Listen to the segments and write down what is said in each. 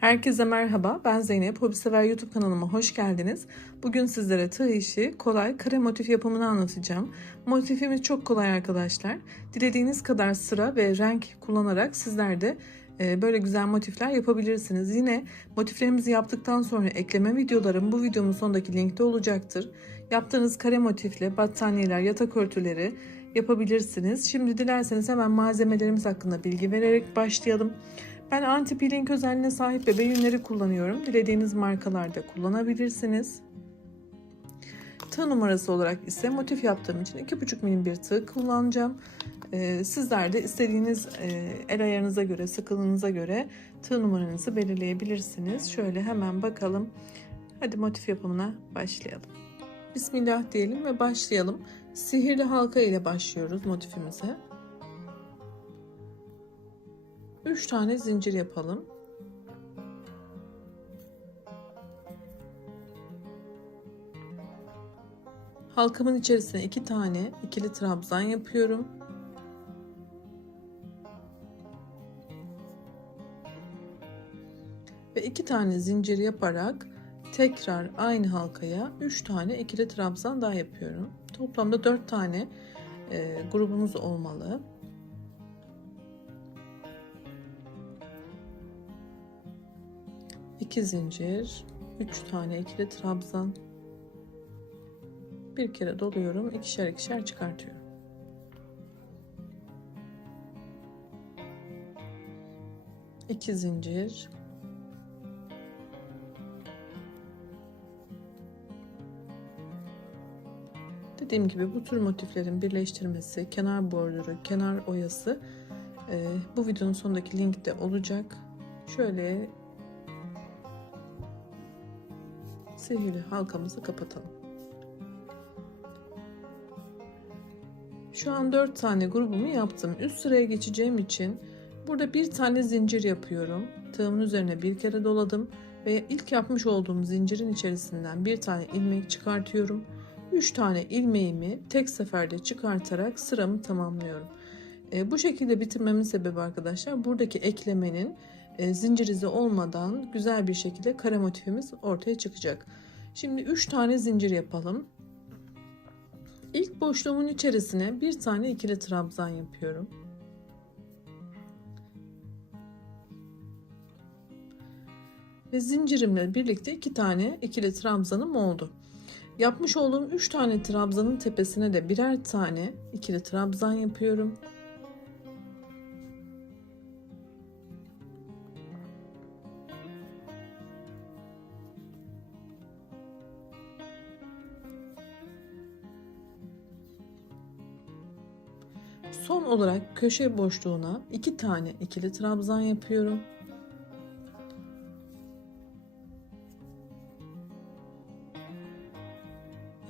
Herkese merhaba, ben Zeynep. Hobisever YouTube kanalıma hoş geldiniz. Bugün sizlere tığ işi kolay kare motif yapımını anlatacağım. Motifimiz çok kolay arkadaşlar. Dilediğiniz kadar sıra ve renk kullanarak sizler de böyle güzel motifler yapabilirsiniz. Yine motiflerimizi yaptıktan sonra ekleme videolarım bu videomun sonundaki linkte olacaktır. Yaptığınız kare motifle battaniyeler, yatak örtüleri yapabilirsiniz. Şimdi dilerseniz hemen malzemelerimiz hakkında bilgi vererek başlayalım. Ben anti peeling özelliğine sahip bebe yünleri kullanıyorum. Dilediğiniz markalarda kullanabilirsiniz. Tığ numarası olarak ise motif yaptığım için 2,5 milim bir tığ kullanacağım. Sizler de istediğiniz el ayarınıza göre, sıkılığınıza göre tığ numaranızı belirleyebilirsiniz. Şöyle hemen bakalım. Hadi motif yapımına başlayalım. Bismillah diyelim ve başlayalım. Sihirli halka ile başlıyoruz motifimize. 3 tane zincir yapalım. Halkamın içerisine 2 tane ikili trabzan yapıyorum. Ve 2 tane zincir yaparak tekrar aynı halkaya 3 tane ikili trabzan daha yapıyorum. Toplamda 4 tane grubumuz olmalı. İki zincir, 3 tane ikili trabzan, bir kere doluyorum, ikişer ikişer çıkartıyorum. İki zincir, dediğim gibi bu tür motiflerin birleştirmesi, kenar bordürü, kenar oyası bu videonun sonundaki linkte olacak. Şöyle sihirli halkamızı kapatalım. Şu an 4 tane grubumu yaptım. Üst sıraya geçeceğim için burada bir tane zincir yapıyorum. Tığımın üzerine bir kere doladım ve ilk yapmış olduğum zincirin içerisinden bir tane ilmek çıkartıyorum. 3 tane ilmeğimi tek seferde çıkartarak sıramı tamamlıyorum. Bu şekilde bitirmemin sebebi arkadaşlar, buradaki eklemenin zincir izi olmadan güzel bir şekilde kare motifimiz ortaya çıkacak. Şimdi 3 tane zincir yapalım. İlk boşluğumun içerisine bir tane ikili trabzan yapıyorum. Ve zincirimle birlikte 2 tane ikili trabzanım oldu. Yapmış olduğum 3 tane trabzanın tepesine de birer tane ikili trabzan yapıyorum. Son olarak köşe boşluğuna 2 tane ikili trabzan yapıyorum.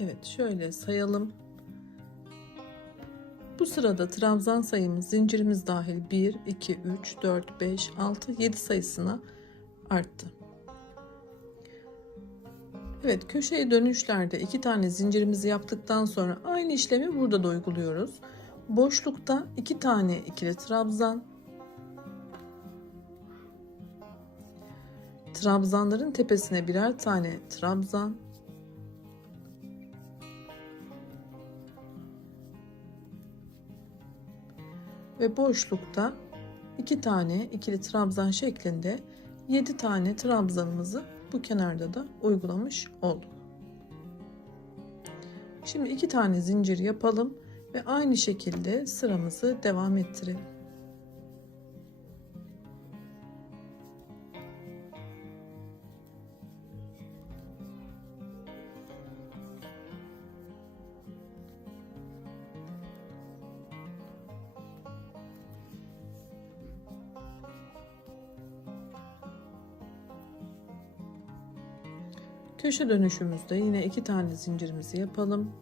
Evet, şöyle sayalım. Bu sırada trabzan sayımız zincirimiz dahil 1, 2, 3, 4, 5, 6, 7 sayısına arttı. Evet, köşeye dönüşlerde 2 tane zincirimizi yaptıktan sonra aynı işlemi burada da uyguluyoruz. Boşlukta 2 tane ikili trabzan, trabzanların tepesine birer tane trabzan, ve boşlukta 2 tane ikili trabzan şeklinde 7 tane trabzanımızı bu kenarda da uygulamış olduk. Şimdi 2 tane zincir yapalım ve aynı şekilde sıramızı devam ettirelim. Köşe dönüşümüzde yine 2 tane zincirimizi yapalım.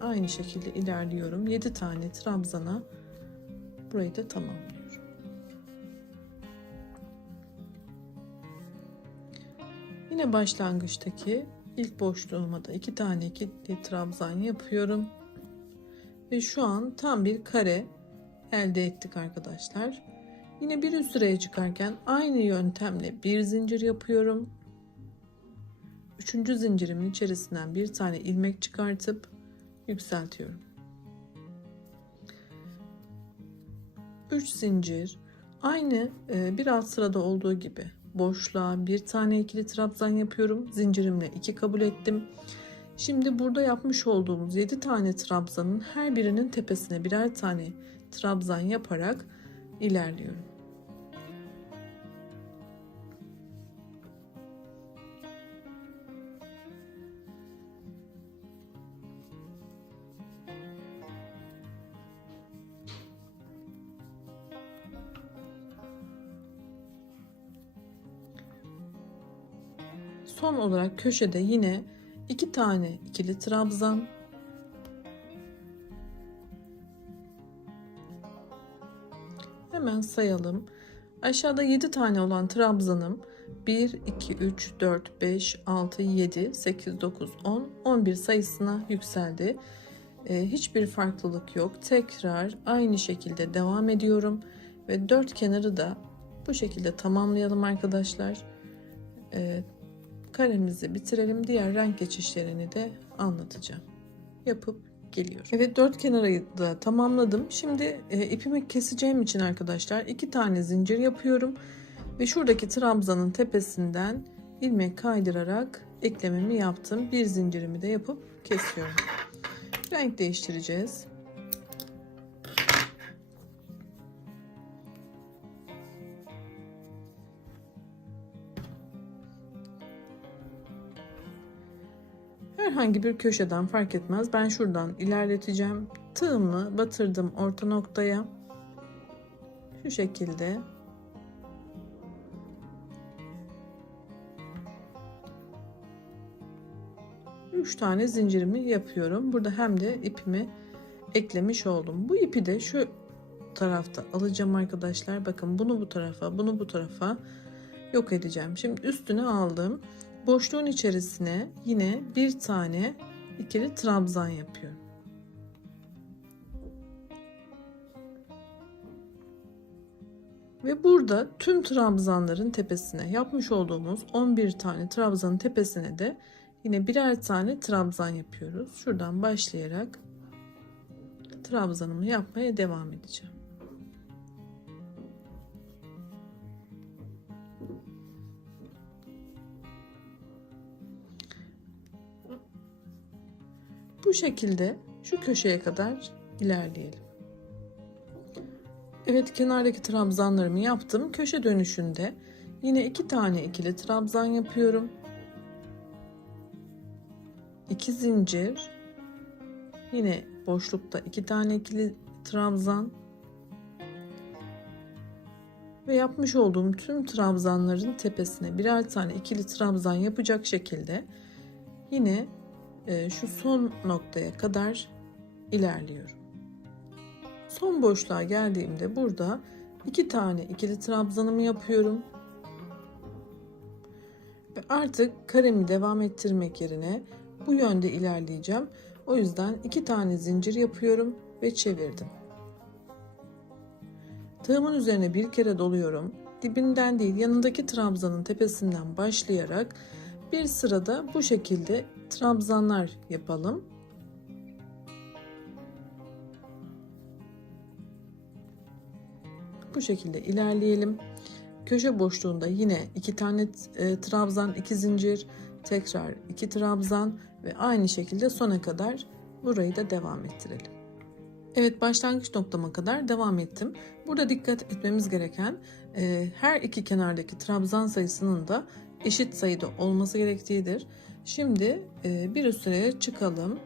Aynı şekilde ilerliyorum. 7 tane trabzana burayı da tamamlıyorum. Yine başlangıçtaki ilk boşluğuma da 2 tane ikili trabzan yapıyorum. Ve şu an tam bir kare elde ettik arkadaşlar. Yine bir üst sıraya çıkarken aynı yöntemle bir zincir yapıyorum. Üçüncü zincirimin içerisinden bir tane ilmek çıkartıp yükseltiyorum. 3 zincir, aynı bir alt sırada olduğu gibi boşluğa bir tane ikili trabzan yapıyorum. Zincirimle 2 kabul ettim. Şimdi burada yapmış olduğumuz 7 tane trabzanın her birinin tepesine birer tane trabzan yaparak ilerliyorum. Son olarak köşede yine 2 tane ikili trabzan, hemen sayalım. Aşağıda 7 tane olan trabzanım 1, 2, 3, 4, 5, 6, 7, 8, 9, 10, 11 sayısına yükseldi. Hiçbir farklılık yok. Tekrar aynı şekilde devam ediyorum ve 4 kenarı da bu şekilde tamamlayalım arkadaşlar. Karemizi bitirelim. Diğer renk geçişlerini de anlatacağım. Yapıp geliyorum. Evet, 4 kenarı da tamamladım. Şimdi ipimi keseceğim için arkadaşlar 2 tane zincir yapıyorum ve şuradaki trabzanın tepesinden ilmek kaydırarak eklememi yaptım. Bir zincirimi de yapıp kesiyorum. Renk değiştireceğiz. Herhangi bir köşeden fark etmez. Ben şuradan ilerleteceğim. Tığımı batırdım orta noktaya. Şu şekilde. Üç tane zincirimi yapıyorum. Burada hem de ipimi eklemiş oldum. Bu ipi de şu tarafta alacağım arkadaşlar. Bakın bunu bu tarafa, bunu bu tarafa yok edeceğim. Şimdi üstüne aldım. Boşluğun içerisine yine bir tane ikili trabzan yapıyorum. Ve burada tüm trabzanların tepesine yapmış olduğumuz 11 tane trabzanın tepesine de yine birer tane trabzan yapıyoruz. Şuradan başlayarak trabzanımı yapmaya devam edeceğim. Bu şekilde şu köşeye kadar ilerleyelim. Evet, kenardaki trabzanlarımı yaptım. Köşe dönüşünde yine 2 tane ikili trabzan yapıyorum. 2 zincir, yine boşlukta 2 tane ikili trabzan ve yapmış olduğum tüm trabzanların tepesine birer tane ikili trabzan yapacak şekilde yine şu son noktaya kadar ilerliyorum. Son boşluğa geldiğimde burada 2 tane ikili trabzanımı yapıyorum. Ve artık karemi devam ettirmek yerine bu yönde ilerleyeceğim. O yüzden 2 tane zincir yapıyorum ve çevirdim. Tığımın üzerine bir kere doluyorum. Dibinden değil, yanındaki trabzanın tepesinden başlayarak bir sırada bu şekilde trabzanlar yapalım. Bu şekilde ilerleyelim. Köşe boşluğunda yine 2 tane trabzan, 2 zincir, tekrar 2 trabzan ve aynı şekilde sona kadar burayı da devam ettirelim. Evet, başlangıç noktama kadar devam ettim. Burada dikkat etmemiz gereken her iki kenardaki trabzan sayısının da eşit sayıda olması gerektiğidir. Şimdi bir üst sıraya çıkalım.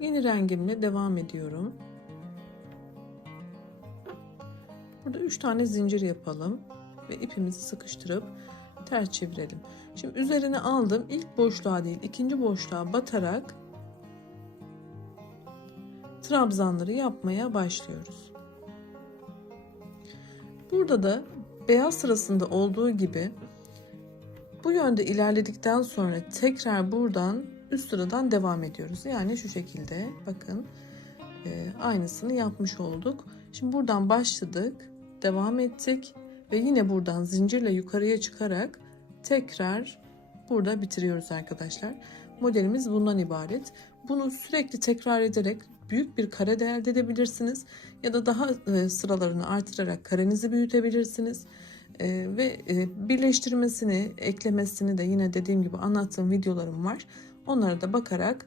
Yeni rengimle devam ediyorum. Burada 3 tane zincir yapalım ve ipimizi sıkıştırıp ters çevirelim. Şimdi üzerine aldım. İlk boşluğa değil, ikinci boşluğa batarak trabzanları yapmaya başlıyoruz. Burada da beyaz sırasında olduğu gibi bu yönde ilerledikten sonra tekrar buradan üst sıradan devam ediyoruz. Yani şu şekilde bakın, aynısını yapmış olduk. Şimdi buradan başladık, devam ettik ve yine buradan zincirle yukarıya çıkarak tekrar burada bitiriyoruz arkadaşlar. Modelimiz bundan ibaret. Bunu sürekli tekrar ederek büyük bir kare de elde edebilirsiniz ya da daha sıralarını artırarak karenizi büyütebilirsiniz. Ve birleştirmesini, eklemesini de yine dediğim gibi anlattığım videolarım var. Onlara da bakarak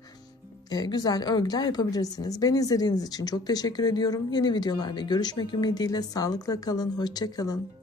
güzel örgüler yapabilirsiniz. Beni izlediğiniz için çok teşekkür ediyorum. Yeni videolarda görüşmek ümidiyle sağlıkla kalın, hoşça kalın.